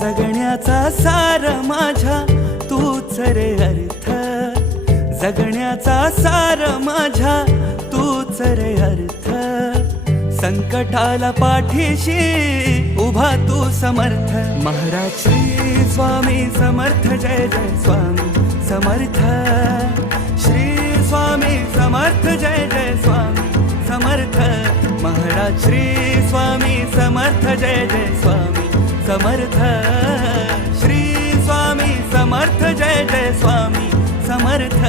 जगण्याचा सार माझ्या तूच रे अर्थ, जगण्याचा सार माझ्या तूच रे अर्थ. संकटाला पाठीशी उभा तू समर्थ. महाराज श्री स्वामी समर्थ, जय जय स्वामी समर्थ. श्री स्वामी समर्थ, जय जय स्वामी समर्थ. महाराज श्री स्वामी समर्थ, जय जय स्वामी समर्थ. श्री स्वामी समर्थ, जय जय स्वामी समर्थ.